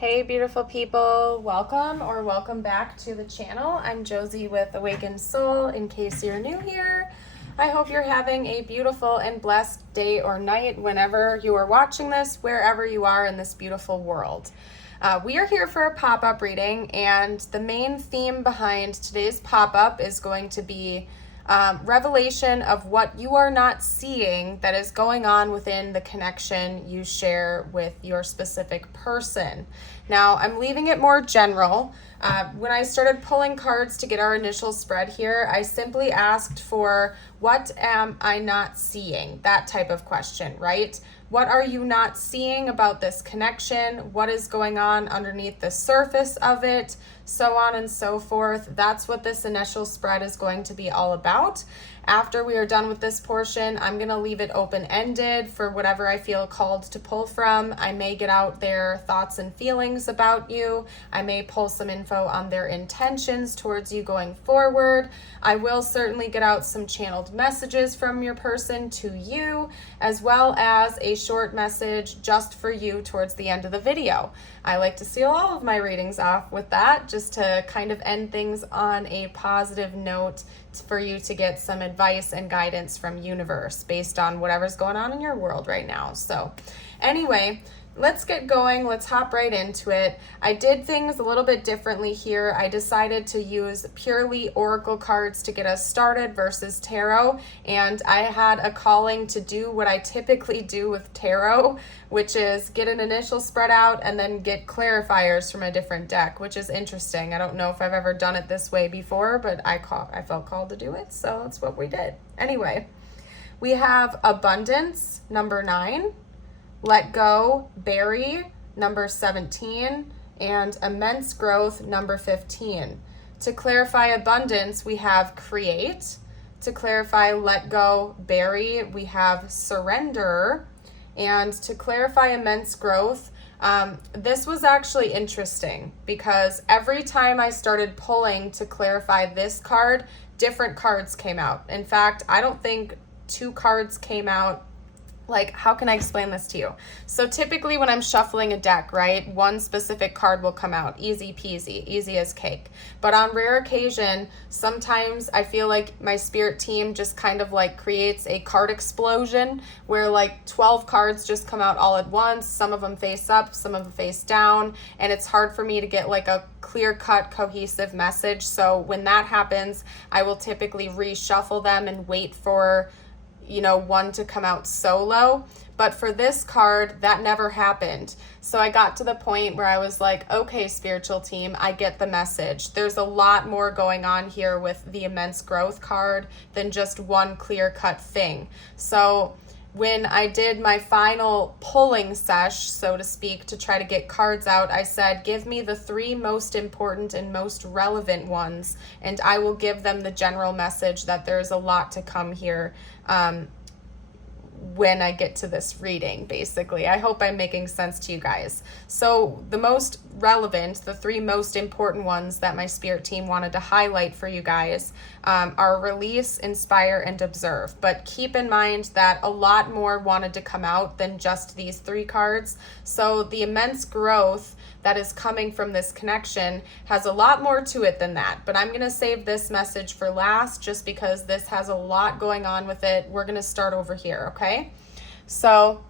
Hey beautiful people, welcome back to the channel. I'm Josie with Awakened Soul. In case you're new here, I hope you're having a beautiful and blessed day or night whenever you are watching this, wherever you are in this beautiful world. We are here for a pop-up reading, and the main theme behind today's pop-up is going to be revelation of what you are not seeing that is going on within the connection you share with your specific person. Now, I'm leaving it more general. When I started pulling cards to get our initial spread here, I simply asked for, what am I not seeing? That type of question, right? What are you not seeing about this connection? What is going on underneath the surface of it? So on and so forth. That's what this initial spread is going to be all about. After we are done with this portion, I'm going to leave it open-ended for whatever I feel called to pull from. I may get out their thoughts and feelings about you. I may pull some info on their intentions towards you going forward. I will certainly get out some channeled messages from your person to you, as well as a short message just for you towards the end of the video. I like to seal all of my readings off with that, just to kind of end things on a positive note for you to get some advice and guidance from universe based on whatever's going on in your world right now. So anyway, let's get going. Let's hop right into it. I did things a little bit differently here. I decided to use purely oracle cards to get us started versus tarot, and I had a calling to do what I typically do with tarot, which is get an initial spread out and then get clarifiers from a different deck, which is interesting. I don't know if I've ever done it this way before, but I felt called to do it, so that's what we did. Anyway, we have abundance, number 9. Let go, bury, number 17, and immense growth, number 15. To clarify abundance, we have create. To clarify let go, bury, we have surrender. And to clarify immense growth, this was actually interesting because every time I started pulling to clarify this card, different cards came out. In fact, I don't think 2 cards came out. Like, how can I explain this to you? So typically when I'm shuffling a deck, right, one specific card will come out. Easy peasy, easy as cake. But on rare occasion, sometimes I feel like my spirit team just kind of like creates a card explosion where like 12 cards just come out all at once. Some of them face up, some of them face down. And it's hard for me to get like a clear-cut, cohesive message. So when that happens, I will typically reshuffle them and wait for one to come out solo. But for this card, that never happened. So I got to the point where I was like, okay, spiritual team, I get the message. There's a lot more going on here with the immense growth card than just one clear-cut thing. So when I did my final pulling sesh, so to speak, to try to get cards out, I said, give me the 3 most important and most relevant ones, and I will give them the general message that there's a lot to come here when I get to this reading, basically. I hope I'm making sense to you guys. So the most relevant, the 3 most important ones that my spirit team wanted to highlight for you guys are release, inspire, and observe. But keep in mind that a lot more wanted to come out than just these 3 cards. So the immense growth that is coming from this connection has a lot more to it than that. But I'm going to save this message for last just because this has a lot going on with it. We're going to start over here, okay? So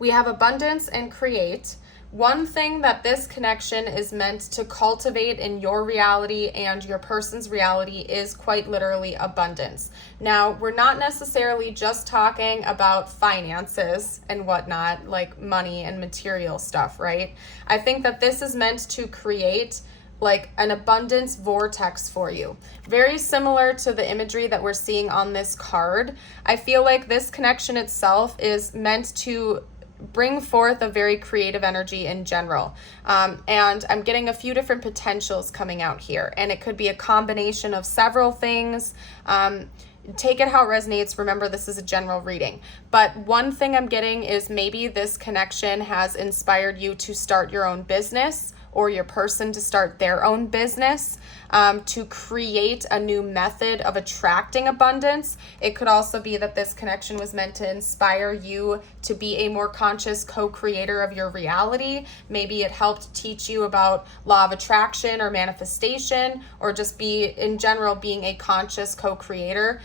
we have abundance and create. One thing that this connection is meant to cultivate in your reality and your person's reality is quite literally abundance. Now, we're not necessarily just talking about finances and whatnot, like money and material stuff, right? I think that this is meant to create like an abundance vortex for you. Very similar to the imagery that we're seeing on this card. I feel like this connection itself is meant to bring forth a very creative energy in general. And I'm getting a few different potentials coming out here. And it could be a combination of several things. Take it how it resonates. Remember, this is a general reading. But one thing I'm getting is maybe this connection has inspired you to start your own business, or your person to start their own business, to create a new method of attracting abundance. It could also be that this connection was meant to inspire you to be a more conscious co-creator of your reality. Maybe it helped teach you about law of attraction or manifestation, or just be in general being a conscious co-creator.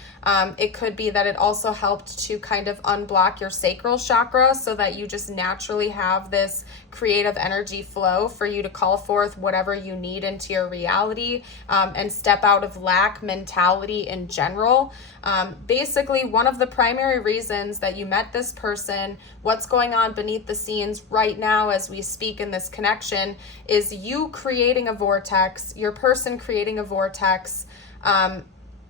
It could be that it also helped to kind of unblock your sacral chakra so that you just naturally have this creative energy flow for you to call forth whatever you need into your reality, and step out of lack mentality in general. Basically, one of the primary reasons that you met this person, what's going on beneath the scenes right now as we speak in this connection, is you creating a vortex, your person creating a vortex,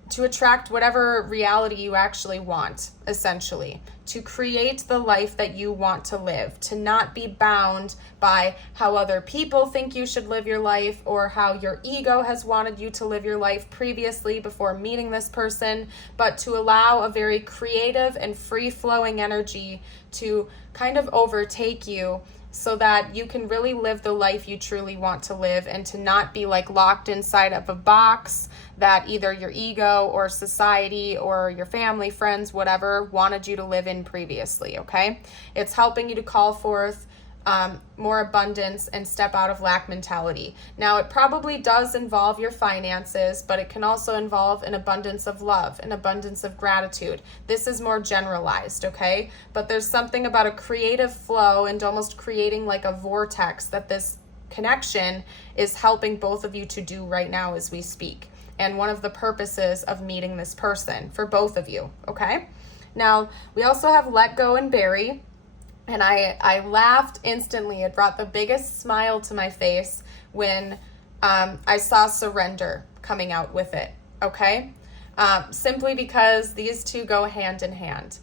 to attract whatever reality you actually want, essentially, to create the life that you want to live, to not be bound by how other people think you should live your life or how your ego has wanted you to live your life previously before meeting this person, but to allow a very creative and free-flowing energy to kind of overtake you so that you can really live the life you truly want to live, and to not be like locked inside of a box that either your ego or society or your family, friends, whatever, wanted you to live in previously, okay? It's helping you to call forth more abundance and step out of lack mentality. Now, it probably does involve your finances, but it can also involve an abundance of love, an abundance of gratitude. This is more generalized, okay? But there's something about a creative flow and almost creating like a vortex that this connection is helping both of you to do right now as we speak. And one of the purposes of meeting this person for both of you, okay? Now, we also have let go and bury. And I laughed instantly. It brought the biggest smile to my face when I saw surrender coming out with it, okay? Simply because these two go hand in hand.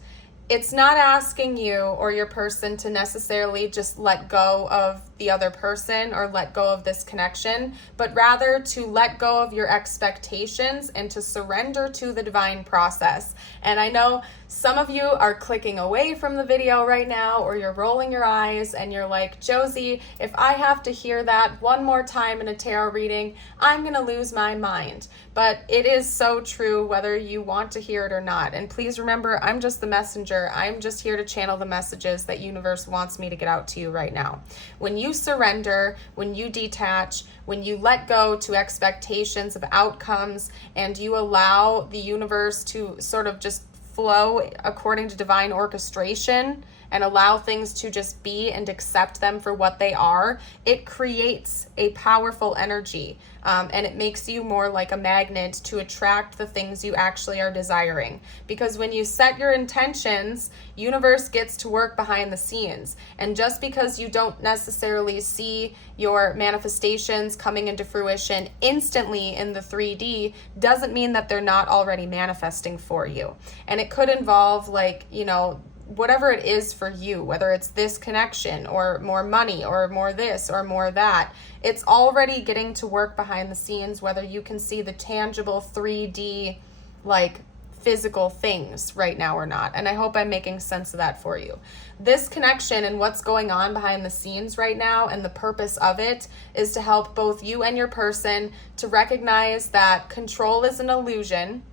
It's not asking you or your person to necessarily just let go of the other person or let go of this connection, but rather to let go of your expectations and to surrender to the divine process. And I know some of you are clicking away from the video right now, or you're rolling your eyes and you're like, Josie, if I have to hear that one more time in a tarot reading, I'm going to lose my mind. But it is so true whether you want to hear it or not. And please remember, I'm just the messenger. I'm just here to channel the messages that universe wants me to get out to you right now. When you surrender, when you detach, when you let go to expectations of outcomes, and you allow the universe to sort of just flow according to divine orchestration and allow things to just be and accept them for what they are, it creates a powerful energy, and it makes you more like a magnet to attract the things you actually are desiring. Because when you set your intentions, universe gets to work behind the scenes. And just because you don't necessarily see your manifestations coming into fruition instantly in the 3D doesn't mean that they're not already manifesting for you. And it could involve, like, you know, whatever it is for you, whether it's this connection or more money or more this or more that, it's already getting to work behind the scenes, whether you can see the tangible 3D, like, physical things right now or not. And I hope I'm making sense of that for you. This connection and what's going on behind the scenes right now, and the purpose of it, is to help both you and your person to recognize that control is an illusion.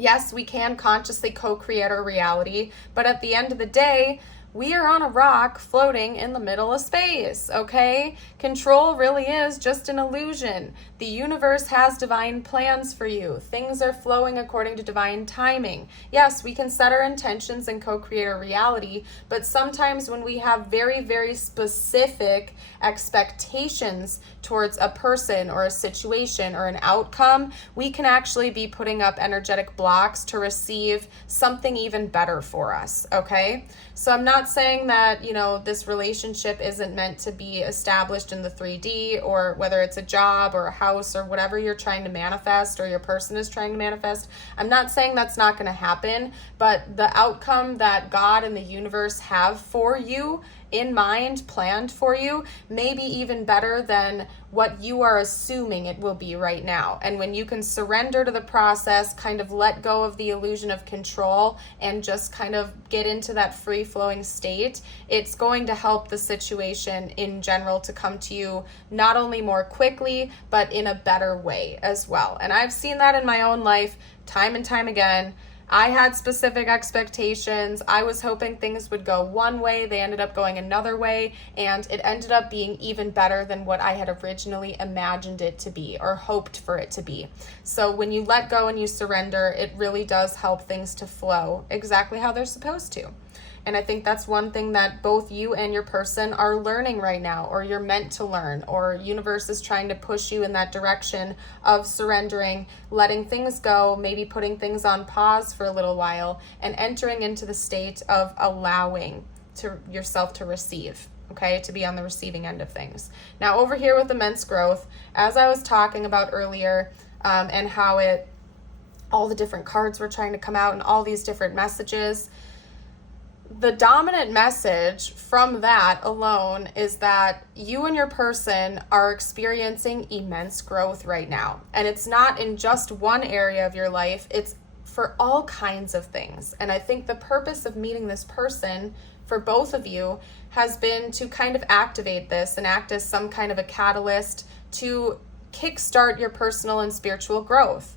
Yes, we can consciously co-create our reality, but at the end of the day, we are on a rock floating in the middle of space, okay? Control really is just an illusion. The universe has divine plans for you. Things are flowing according to divine timing. Yes, we can set our intentions and co-create our reality, but sometimes when we have very, very specific expectations towards a person or a situation or an outcome, we can actually be putting up energetic blocks to receive something even better for us, okay? So I'm not saying that, you know, this relationship isn't meant to be established in the 3D, or whether it's a job or a house or whatever you're trying to manifest or your person is trying to manifest. I'm not saying that's not going to happen, but the outcome that God and the universe have for you in mind planned for you, maybe even better than what you are assuming it will be right now. And when you can surrender to the process, kind of let go of the illusion of control and just kind of get into that free-flowing state, it's going to help the situation in general to come to you not only more quickly, but in a better way as well. And I've seen that in my own life time and time again. I had specific expectations. I was hoping things would go one way. They ended up going another way, and it ended up being even better than what I had originally imagined it to be or hoped for it to be. So when you let go and you surrender, it really does help things to flow exactly how they're supposed to. And I think that's one thing that both you and your person are learning right now, or you're meant to learn, or universe is trying to push you in that direction of surrendering, letting things go, maybe putting things on pause for a little while, and entering into the state of allowing yourself to receive, okay, to be on the receiving end of things. Now over here with immense growth, as I was talking about earlier, and how all the different cards were trying to come out and all these different messages, the dominant message from that alone is that you and your person are experiencing immense growth right now. And it's not in just one area of your life, it's for all kinds of things. And I think the purpose of meeting this person for both of you has been to kind of activate this and act as some kind of a catalyst to kickstart your personal and spiritual growth.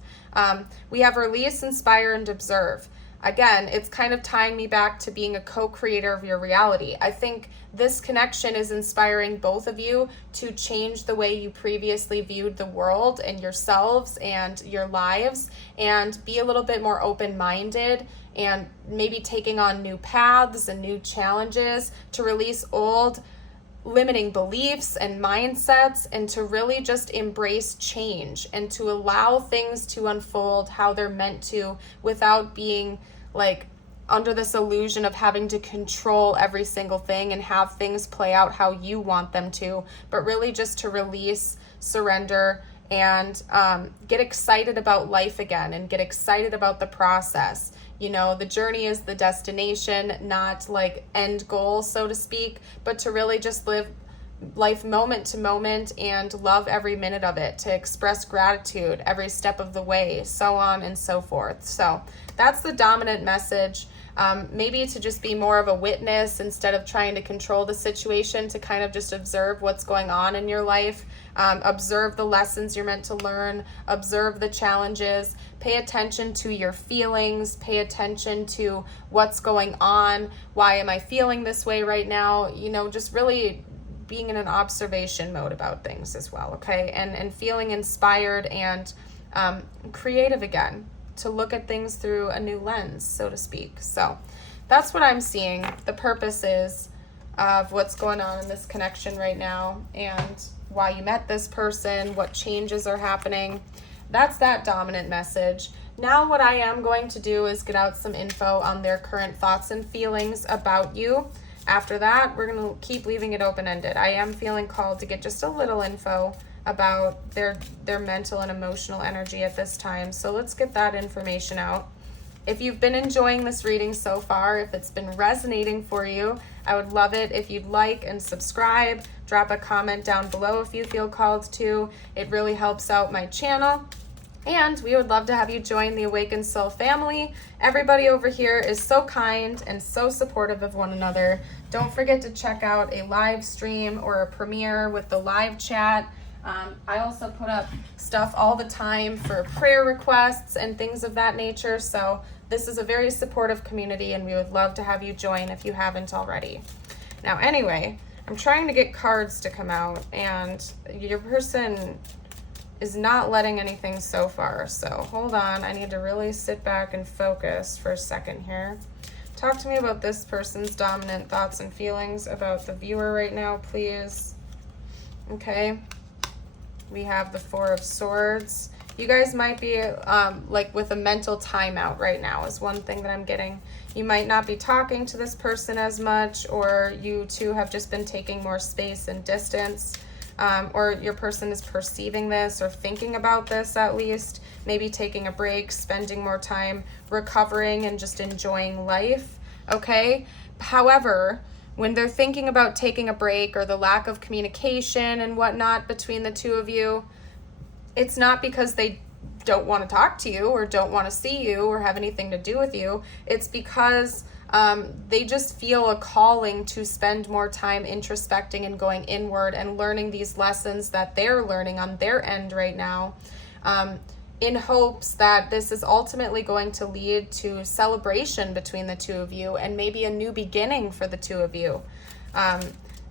We have release, inspire, and observe. Again, it's kind of tying me back to being a co-creator of your reality. I think this connection is inspiring both of you to change the way you previously viewed the world and yourselves and your lives, and be a little bit more open-minded and maybe taking on new paths and new challenges to release old limiting beliefs and mindsets, and to really just embrace change and to allow things to unfold how they're meant to, without being like under this illusion of having to control every single thing and have things play out how you want them to, but really just to release, surrender, and get excited about life again and get excited about the process. You know, the journey is the destination, not like end goal, so to speak, but to really just live life moment to moment and love every minute of it, to express gratitude every step of the way, so on and so forth. So that's the dominant message. Maybe to just be more of a witness instead of trying to control the situation, to kind of just observe what's going on in your life, observe the lessons you're meant to learn, observe the challenges, pay attention to your feelings, pay attention to what's going on, why am I feeling this way right now, you know, just really being in an observation mode about things as well, okay, and feeling inspired and creative again, to look at things through a new lens, so to speak. So that's what I'm seeing. The purpose is of what's going on in this connection right now, and why you met this person, what changes are happening. That's that dominant message. Now what I am going to do is get out some info on their current thoughts and feelings about you. After that, we're going to keep leaving it open-ended. I am feeling called to get just a little info about their mental and emotional energy at this time. So let's get that information out. If you've been enjoying this reading so far, if it's been resonating for you, I would love it if you'd like and subscribe. Drop a comment down below if you feel called to. It really helps out my channel. And we would love to have you join the Awakened Soul family. Everybody over here is so kind and so supportive of one another. Don't forget to check out a live stream or a premiere with the live chat. I also put up stuff all the time for prayer requests and things of that nature. So this is a very supportive community, and we would love to have you join if you haven't already. Now, anyway, I'm trying to get cards to come out, and your person is not letting anything so far. So hold on, I need to really sit back and focus for a second here. Talk to me about this person's dominant thoughts and feelings about the viewer right now, please. Okay. We have the Four of Swords. You guys might be like with a mental timeout right now is one thing that I'm getting. You might not be talking to this person as much, or you two have just been taking more space and distance, or your person is perceiving this or thinking about this at least, maybe taking a break, spending more time recovering and just enjoying life, okay? However, when they're thinking about taking a break or the lack of communication and whatnot between the two of you, it's not because they don't want to talk to you or don't want to see you or have anything to do with you. It's because they just feel a calling to spend more time introspecting and going inward and learning these lessons that they're learning on their end right now, in hopes that this is ultimately going to lead to celebration between the two of you and maybe a new beginning for the two of you.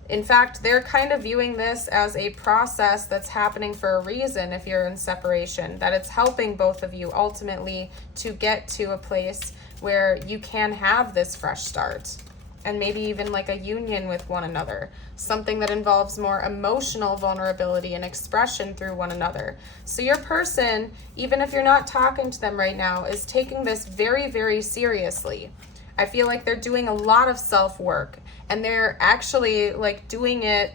In fact, they're kind of viewing this as a process that's happening for a reason if you're in separation, that it's helping both of you ultimately to get to a place where you can have this fresh start and maybe even like a union with one another, something that involves more emotional vulnerability and expression through one another. So your person, even if you're not talking to them right now, is taking this very, very seriously. I feel like they're doing a lot of self-work, and they're actually like doing it,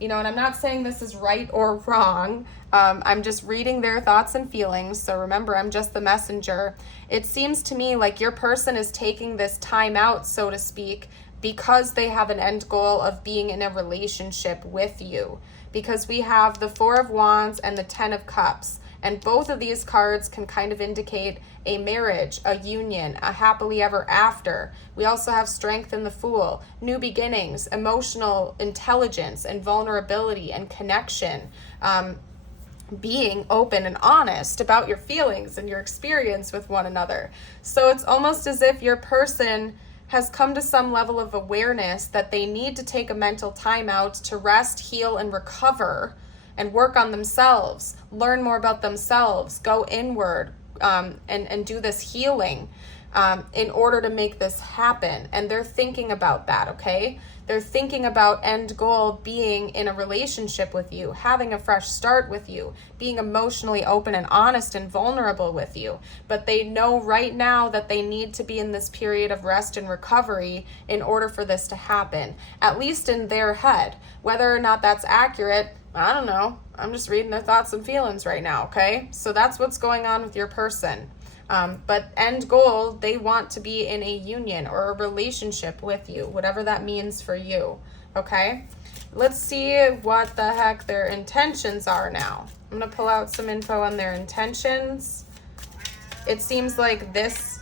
you know, and I'm not saying this is right or wrong. I'm just reading their thoughts and feelings. So remember, I'm just the messenger. It seems to me like your person is taking this time out, so to speak, because they have an end goal of being in a relationship with you. Because we have the Four of Wands and the Ten of Cups. And both of these cards can kind of indicate a marriage, a union, a happily ever after. We also have Strength in the Fool, new beginnings, emotional intelligence and vulnerability and connection, being open and honest about your feelings and your experience with one another. So it's almost as if your person has come to some level of awareness that they need to take a mental time out to rest, heal, and recover and work on themselves, learn more about themselves, go inward, and do this healing in order to make this happen. And they're thinking about that, okay? They're thinking about end goal being in a relationship with you, having a fresh start with you, being emotionally open and honest and vulnerable with you. But they know right now that they need to be in this period of rest and recovery in order for this to happen, at least in their head. Whether or not that's accurate, I don't know. I'm just reading their thoughts and feelings right now, okay? So that's what's going on with your person. But end goal, they want to be in a union or a relationship with you, whatever that means for you, okay? Let's see what the heck their intentions are now. I'm going to pull out some info on their intentions. It seems like this...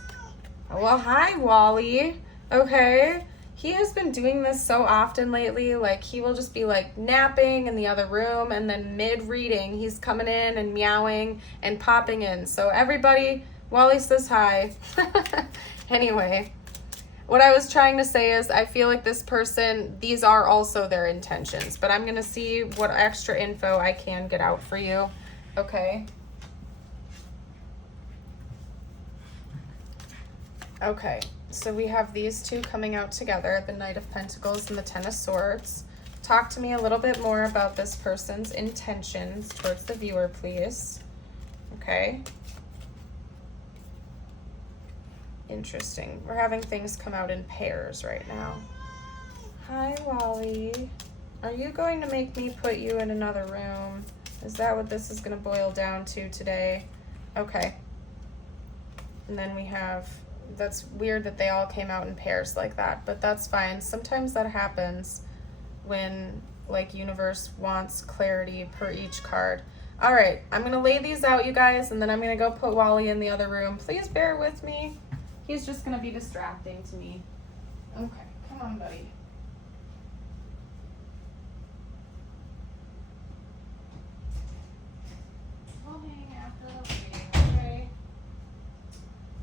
Well, hi, Wally. Okay. He has been doing this so often lately. Like, he will just be like napping in the other room, and then mid-reading, he's coming in and meowing and popping in. So everybody, Wally says hi. Anyway, what I was trying to say is I feel like this person, these are also their intentions, but I'm going to see what extra info I can get out for you. Okay. Okay. So we have these two coming out together, the Knight of Pentacles and the Ten of Swords. Talk to me a little bit more about this person's intentions towards the viewer, please. Okay. Interesting. We're having things come out in pairs right now. Hi, Wally. Are you going to make me put you in another room? Is that what this is going to boil down to today? Okay. And then we have... That's weird that they all came out in pairs like that, but that's fine. Sometimes that happens when, like, universe wants clarity per each card. All right, I'm going to lay these out, you guys, and then I'm going to go put Wally in the other room. Please bear with me. He's just going to be distracting to me. Okay, come on, buddy. We'll hang after the reading, okay?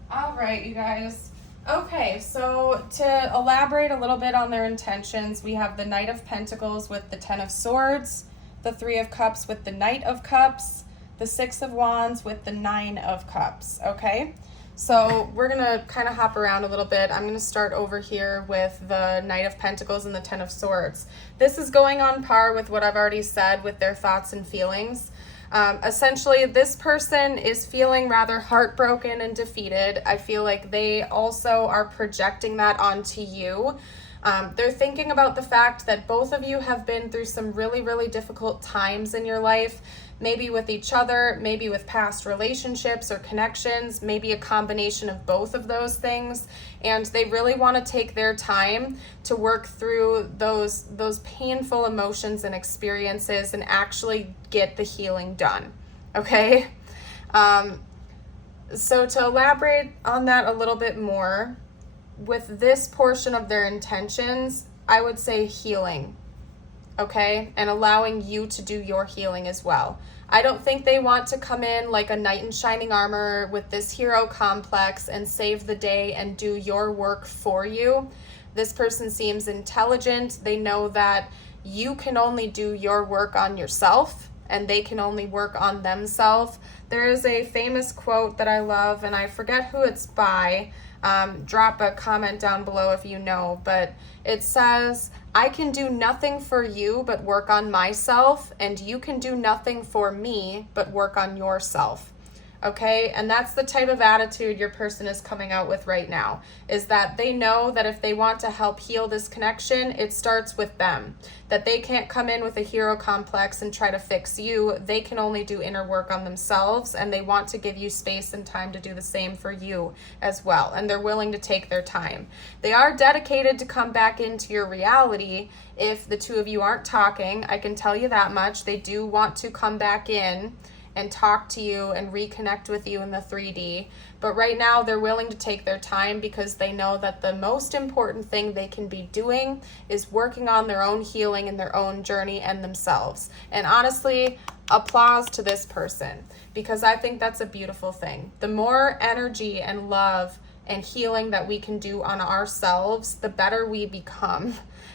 All right, you guys. Okay, so to elaborate a little bit on their intentions, we have the Knight of Pentacles with the Ten of Swords, the Three of Cups with the Knight of Cups, the Six of Wands with the Nine of Cups, okay? So we're going to kind of hop around a little bit. I'm going to start over here with the Knight of Pentacles and the Ten of Swords. This is going on par with what I've already said with their thoughts and feelings. Essentially, this person is feeling rather heartbroken and defeated. I feel like they also are projecting that onto you. They're thinking about the fact that both of you have been through some really, really difficult times in your life, maybe with each other, maybe with past relationships or connections, maybe a combination of both of those things. And they really want to take their time to work through those painful emotions and experiences and actually get the healing done. Okay? So to elaborate on that a little bit more, with this portion of their intentions, I would say healing, okay? And allowing you to do your healing as well. I don't think they want to come in like a knight in shining armor with this hero complex and save the day and do your work for you. This person seems intelligent. They know that you can only do your work on yourself and they can only work on themselves. There is a famous quote that I love, and I forget who it's by. Drop a comment down below if you know, but it says, I can do nothing for you but work on myself, and you can do nothing for me but work on yourself. Okay, and that's the type of attitude your person is coming out with right now, is that they know that if they want to help heal this connection, it starts with them. That they can't come in with a hero complex and try to fix you. They can only do inner work on themselves, and they want to give you space and time to do the same for you as well. And they're willing to take their time. They are dedicated to come back into your reality. If the two of you aren't talking, I can tell you that much. They do want to come back in and talk to you and reconnect with you in the 3D. But right now they're willing to take their time because they know that the most important thing they can be doing is working on their own healing and their own journey and themselves. And honestly, applause to this person, because I think that's a beautiful thing. The more energy and love and healing that we can do on ourselves, the better we become.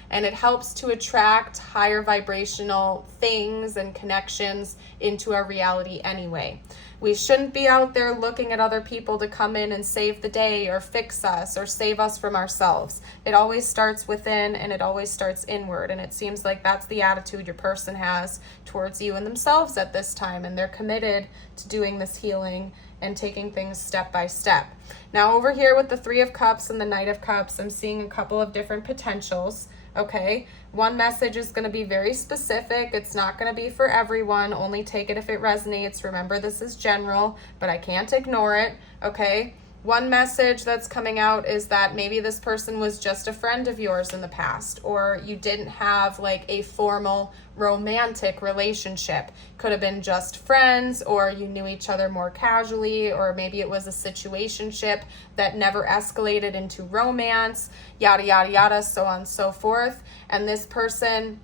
And it helps to attract higher vibrational things and connections into our reality anyway. We shouldn't be out there looking at other people to come in and save the day or fix us or save us from ourselves. It always starts within, and it always starts inward. And it seems like that's the attitude your person has towards you and themselves at this time. And they're committed to doing this healing and taking things step by step. Now over here with the 3 of Cups and the Knight of Cups, I'm seeing a couple of different potentials. Okay, one message is going to be very specific. It's not going to be for everyone. Only take it if it resonates. Remember, this is general, but I can't ignore it. Okay, one message that's coming out is that maybe this person was just a friend of yours in the past, or you didn't have like a formal romantic relationship. Could have been just friends, or you knew each other more casually, or maybe it was a situationship that never escalated into romance, yada, yada, yada, so on and so forth. And this person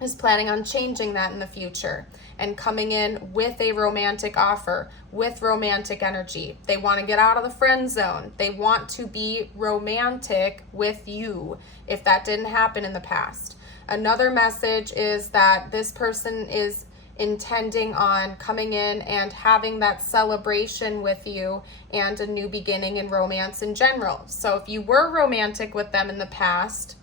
is planning on changing that in the future and coming in with a romantic offer, with romantic energy. They want to get out of the friend zone. They want to be romantic with you if that didn't happen in the past. Another message is that this person is intending on coming in and having that celebration with you and a new beginning in romance in general. So if you were romantic with them in the past,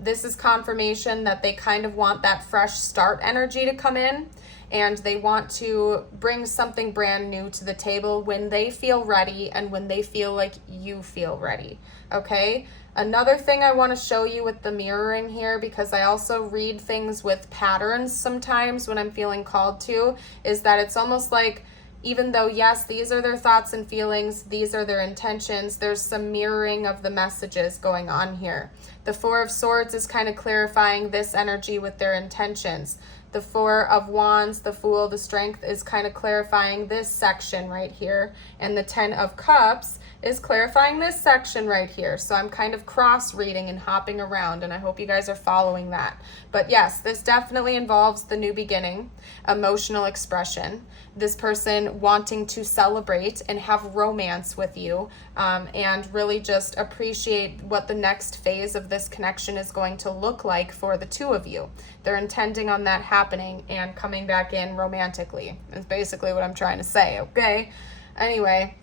this is confirmation that they kind of want that fresh start energy to come in, and they want to bring something brand new to the table when they feel ready and when they feel like you feel ready. Okay? Another thing I want to show you with the mirroring here, because I also read things with patterns sometimes when I'm feeling called to, is that it's almost like, even though, yes, these are their thoughts and feelings, these are their intentions, there's some mirroring of the messages going on here. The 4 of Swords is kind of clarifying this energy with their intentions. The 4 of Wands, the Fool, the Strength is kind of clarifying this section right here. And the 10 of Cups is clarifying this section right here. So I'm kind of cross-reading and hopping around, and I hope you guys are following that. But yes, this definitely involves the new beginning, emotional expression, this person wanting to celebrate and have romance with you, and really just appreciate what the next phase of this connection is going to look like for the two of you. They're intending on that happening and coming back in romantically. Is basically what I'm trying to say, okay? Anyway,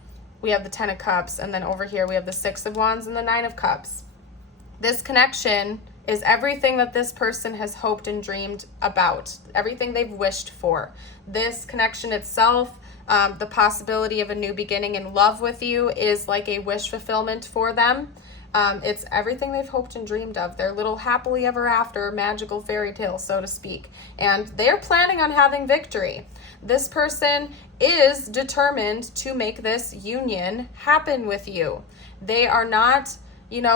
we have the 10 of Cups, and then over here we have the 6 of Wands and the 9 of Cups. This connection is everything that this person has hoped and dreamed about, everything they've wished for. This connection itself, the possibility of a new beginning in love with you, is like a wish fulfillment for them. It's everything they've hoped and dreamed of, their little happily ever after magical fairy tale, so to speak. And they're planning on having victory. This person is determined to make this union happen with you. They are not,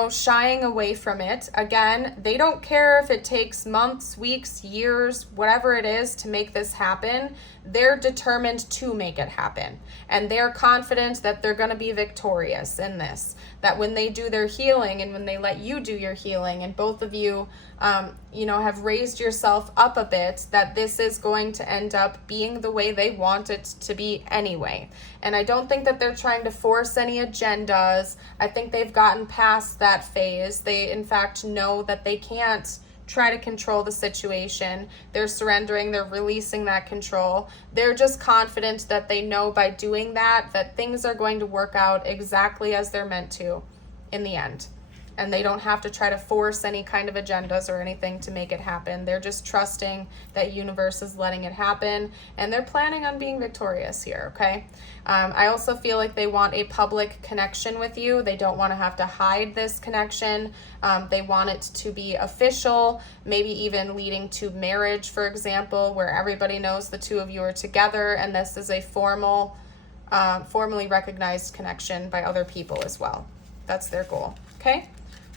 shying away from it. Again, they don't care if it takes months, weeks, years, whatever it is to make this happen. They're determined to make it happen. And they're confident that they're going to be victorious in this. That when they do their healing and when they let you do your healing and both of you, have raised yourself up a bit, that this is going to end up being the way they want it to be anyway. And I don't think that they're trying to force any agendas. I think they've gotten past that phase. They, in fact, know that they can't try to control the situation. They're surrendering, they're releasing that control. They're just confident that they know by doing that things are going to work out exactly as they're meant to in the end. And they don't have to try to force any kind of agendas or anything to make it happen. They're just trusting that universe is letting it happen, and they're planning on being victorious here, okay? I also feel like they want a public connection with you. They don't want to have to hide this connection. They want it to be official, maybe even leading to marriage, for example, where everybody knows the two of you are together, and this is a formally recognized connection by other people as well. That's their goal, okay?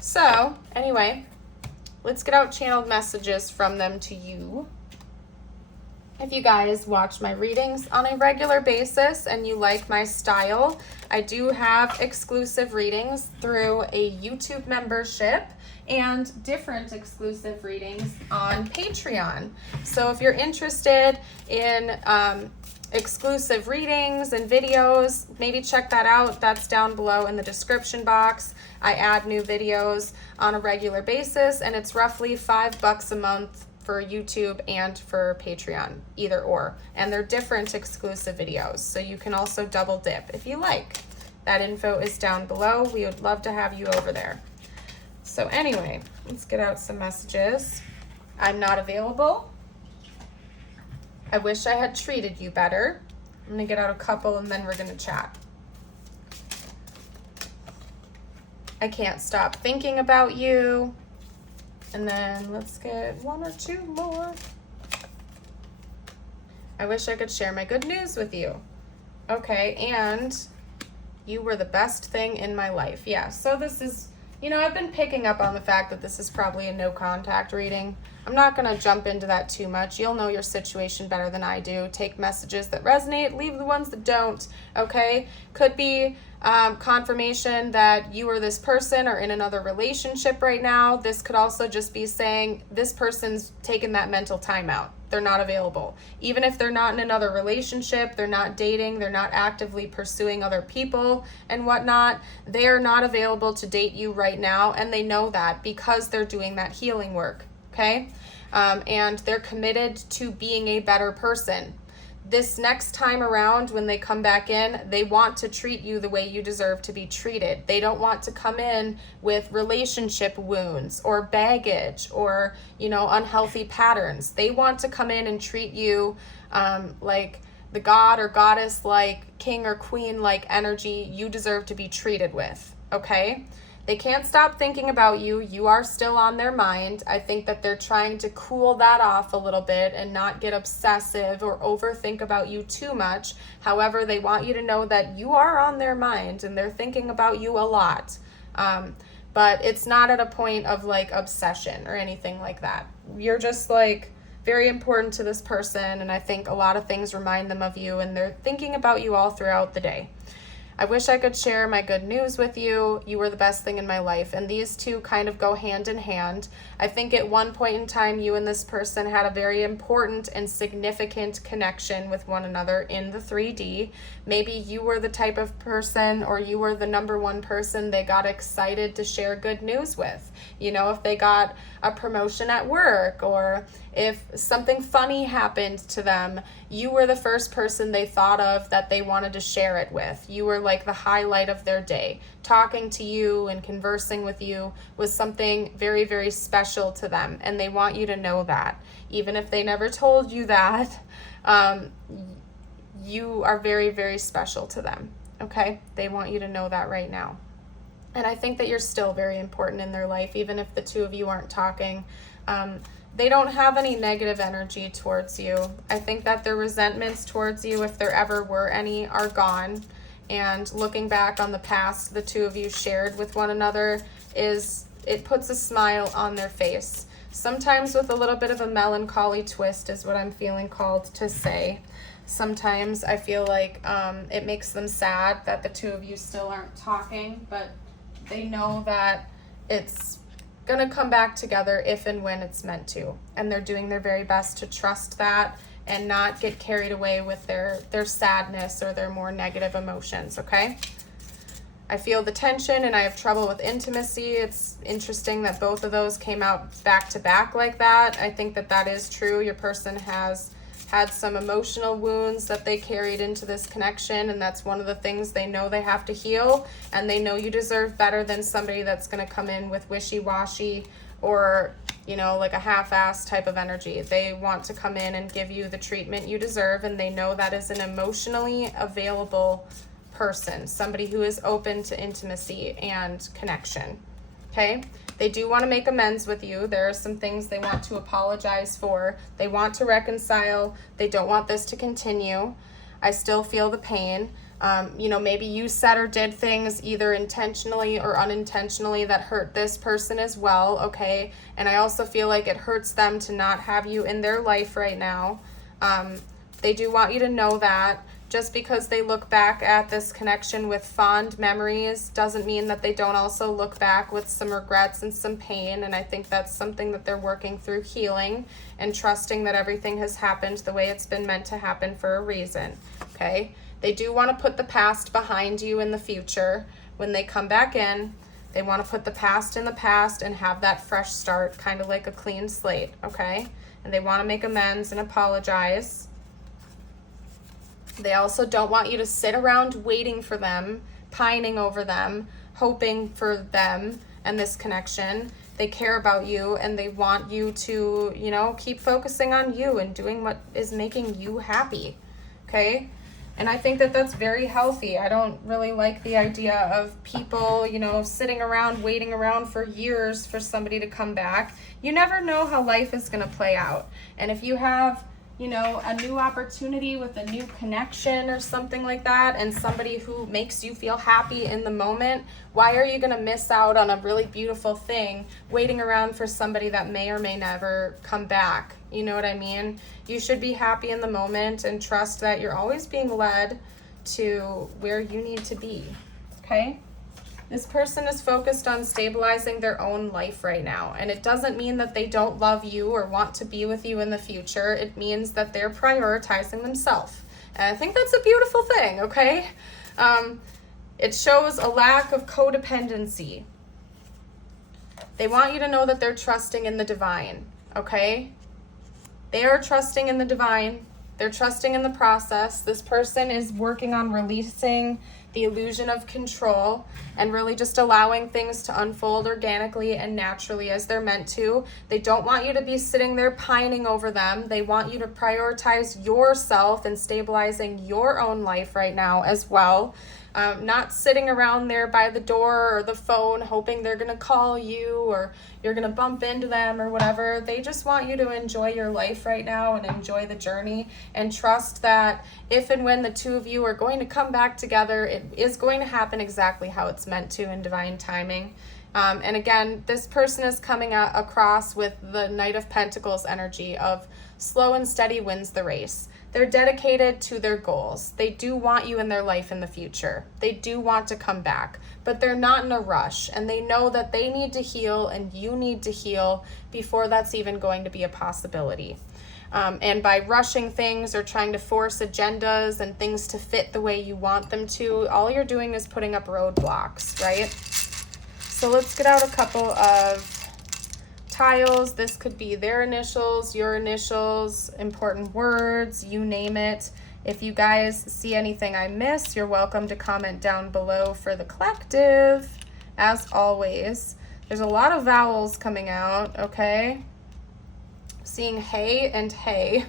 So, anyway, let's get out channeled messages from them to you. If you guys watch my readings on a regular basis and you like my style, I do have exclusive readings through a YouTube membership and different exclusive readings on Patreon. So if you're interested in exclusive readings and videos, maybe check that out. That's down below in the description box. I add new videos on a regular basis, and it's roughly $5 a month for YouTube and for Patreon, either or. And they're different exclusive videos, so you can also double dip if you like. That info is down below. We would love to have you over there. So anyway, let's get out some messages. I'm not available. I wish I had treated you better. I'm gonna get out a couple and then we're gonna chat. I can't stop thinking about you. And then let's get one or two more. I wish I could share my good news with you. Okay, and you were the best thing in my life. Yeah, so this is, I've been picking up on the fact that this is probably a no contact reading. I'm not going to jump into that too much. You'll know your situation better than I do. Take messages that resonate, leave the ones that don't, okay? Could be confirmation that you or this person are in another relationship right now. This could also just be saying this person's taken that mental time out. They're not available. Even if they're not in another relationship, they're not dating, they're not actively pursuing other people and whatnot, they are not available to date you right now, and they know that because they're doing that healing work, okay? And they're committed to being a better person. This next time around, when they come back in, they want to treat you the way you deserve to be treated. They don't want to come in with relationship wounds or baggage or, unhealthy patterns. They want to come in and treat you like the god or goddess, like king or queen, like energy you deserve to be treated with, okay? They can't stop thinking about you. You are still on their mind. I think that they're trying to cool that off a little bit and not get obsessive or overthink about you too much. However, they want you to know that you are on their mind and they're thinking about you a lot. But it's not at a point of like obsession or anything like that. You're just like very important to this person, and I think a lot of things remind them of you, and they're thinking about you all throughout the day. I wish I could share my good news with you. You were the best thing in my life. And these two kind of go hand in hand. I think at one point in time, you and this person had a very important and significant connection with one another in the 3D. Maybe you were the type of person, or you were the number one person they got excited to share good news with. If they got a promotion at work, or if something funny happened to them, you were the first person they thought of that they wanted to share it with. You were like the highlight of their day. Talking to you and conversing with you was something very, very special to them, and they want you to know that. Even if they never told you that, you are very, very special to them, okay? They want you to know that right now. And I think that you're still very important in their life, even if the two of you aren't talking. They don't have any negative energy towards you. I think that their resentments towards you, if there ever were any, are gone. And looking back on the past the two of you shared with one another, it puts a smile on their face. Sometimes with a little bit of a melancholy twist is what I'm feeling called to say. Sometimes I feel like it makes them sad that the two of you still aren't talking, but they know that it's gonna come back together if and when it's meant to. And they're doing their very best to trust that and not get carried away with their sadness or their more negative emotions, okay? I feel the tension and I have trouble with intimacy. It's interesting that both of those came out back to back like that. I think that that is true. Your person has had some emotional wounds that they carried into this connection, and that's one of the things they know they have to heal, and they know you deserve better than somebody that's going to come in with wishy-washy or, you know, like a half-assed type of energy. They want to come in and give you the treatment you deserve, and they know that is an emotionally available person, somebody who is open to intimacy and connection, okay? They do want to make amends with you. There are some things they want to apologize for. They want to reconcile. They don't want this to continue. I still feel the pain. You know, maybe you said or did things either intentionally or unintentionally that hurt this person as well, okay? And I also feel like it hurts them to not have you in their life right now. They do want you to know that. Just because they look back at this connection with fond memories doesn't mean that they don't also look back with some regrets and some pain. And I think that's something that they're working through healing and trusting that everything has happened the way it's been meant to happen for a reason, okay? They do want to put the past behind you in the future. When they come back in, they want to put the past in the past and have that fresh start, kind of like a clean slate, okay? And they want to make amends and apologize. They also don't want you to sit around waiting for them, pining over them, hoping for them and this connection. They care about you and they want you to, you know, keep focusing on you and doing what is making you happy, okay? And I think that that's very healthy. I don't really like the idea of people, you know, sitting around, waiting around for years for somebody to come back. You never know how life is going to play out. And if you have, you know, a new opportunity with a new connection or something like that, and somebody who makes you feel happy in the moment, why are you going to miss out on a really beautiful thing waiting around for somebody that may or may never come back? You know what I mean? You should be happy in the moment and trust that you're always being led to where you need to be, okay? This person is focused on stabilizing their own life right now. And it doesn't mean that they don't love you or want to be with you in the future. It means that they're prioritizing themselves. And I think that's a beautiful thing, okay? It shows a lack of codependency. They want you to know that they're trusting in the divine, okay? They are trusting in the divine. They're trusting in the process. This person is working on releasing the illusion of control and really just allowing things to unfold organically and naturally as they're meant to. They don't want you to be sitting there pining over them. They want you to prioritize yourself and stabilizing your own life right now as well. Not sitting around there by the door or the phone hoping they're going to call you or you're going to bump into them or whatever. They just want you to enjoy your life right now and enjoy the journey and trust that if and when the two of you are going to come back together, it is going to happen exactly how it's meant to in divine timing. And again, this person is coming across with the Knight of Pentacles energy of slow and steady wins the race. They're dedicated to their goals. They do want you in their life in the future. They do want to come back, but they're not in a rush, and they know that they need to heal and you need to heal before that's even going to be a possibility. And by rushing things or trying to force agendas and things to fit the way you want them to, all you're doing is putting up roadblocks, right? So let's get out a couple of tiles. This could be their initials, your initials, important words, you name it. If you guys see anything I miss, you're welcome to comment down below for the collective. As always, there's a lot of vowels coming out, okay? Seeing hey and hey.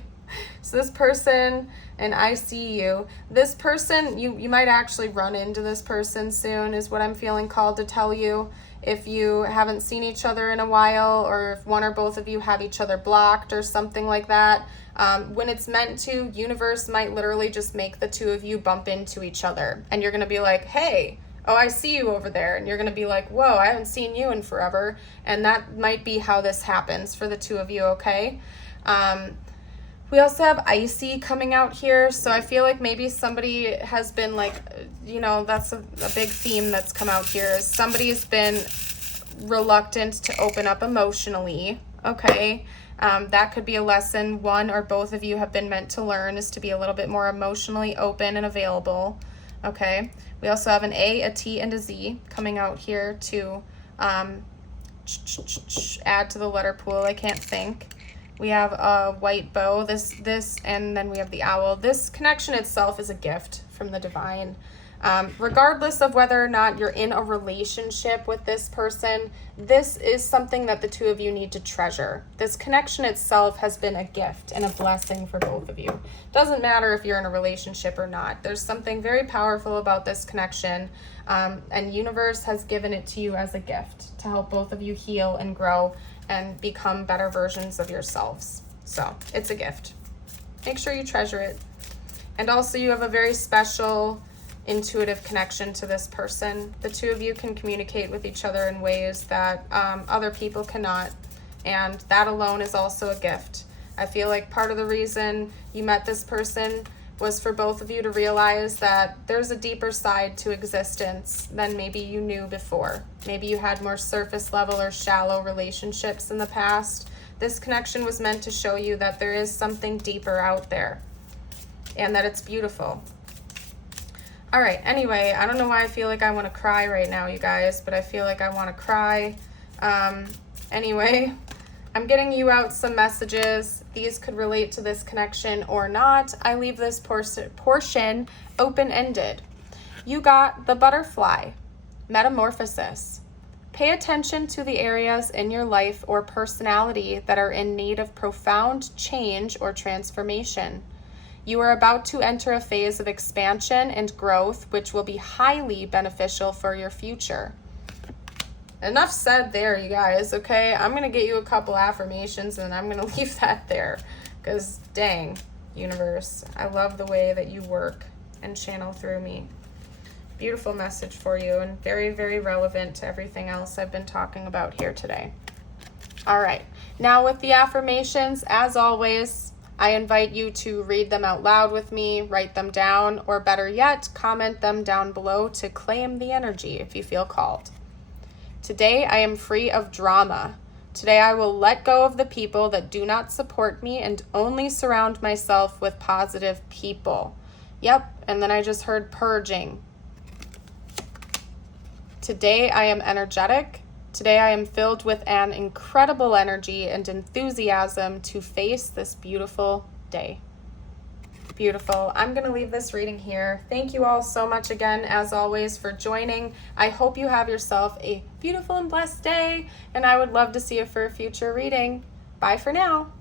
So this person, and I see you. This person, you might actually run into this person soon is what I'm feeling called to tell you. If you haven't seen each other in a while, or if one or both of you have each other blocked or something like that, when it's meant to, universe might literally just make the two of you bump into each other. And you're going to be like, hey, oh, I see you over there. And you're going to be like, whoa, I haven't seen you in forever. And that might be how this happens for the two of you, okay? We also have icy coming out here. So I feel like maybe somebody has been like, you know, that's a big theme that's come out here. Is somebody's been reluctant to open up emotionally, okay? That could be a lesson one or both of you have been meant to learn, is to be a little bit more emotionally open and available, okay? We also have an A, a T, and a Z coming out here to add to the letter pool. I can't think. We have a white bow, this, and then we have the owl. This connection itself is a gift from the divine. Regardless of whether or not you're in a relationship with this person, this is something that the two of you need to treasure. This connection itself has been a gift and a blessing for both of you. Doesn't matter if you're in a relationship or not. There's something very powerful about this connection, and universe has given it to you as a gift to help both of you heal and grow and become better versions of yourselves. So it's a gift. Make sure you treasure it. And also you have a very special intuitive connection to this person. The two of you can communicate with each other in ways that other people cannot, and that alone is also a gift. I feel like part of the reason you met this person was for both of you to realize that there's a deeper side to existence than maybe you knew before. Maybe you had more surface level or shallow relationships in the past. This connection was meant to show you that there is something deeper out there and that it's beautiful. All right, anyway, I don't know why I feel like I want to cry right now, you guys, but I feel like I want to cry. Anyway, I'm getting you out some messages. These could relate to this connection or not. I leave this portion open-ended. You got the butterfly, metamorphosis. Pay attention to the areas in your life or personality that are in need of profound change or transformation. You are about to enter a phase of expansion and growth, which will be highly beneficial for your future. Enough said there, you guys, okay? I'm going to get you a couple affirmations and I'm going to leave that there because, dang, universe, I love the way that you work and channel through me. Beautiful message for you and very, very relevant to everything else I've been talking about here today. All right, now with the affirmations, as always, I invite you to read them out loud with me, write them down, or better yet, comment them down below to claim the energy if you feel called. Today, I am free of drama. Today, I will let go of the people that do not support me and only surround myself with positive people. Yep, and then I just heard purging. Today, I am energetic. Today, I am filled with an incredible energy and enthusiasm to face this beautiful day. Beautiful. I'm going to leave this reading here. Thank you all so much again, as always, for joining. I hope you have yourself a beautiful and blessed day, and I would love to see you for a future reading. Bye for now.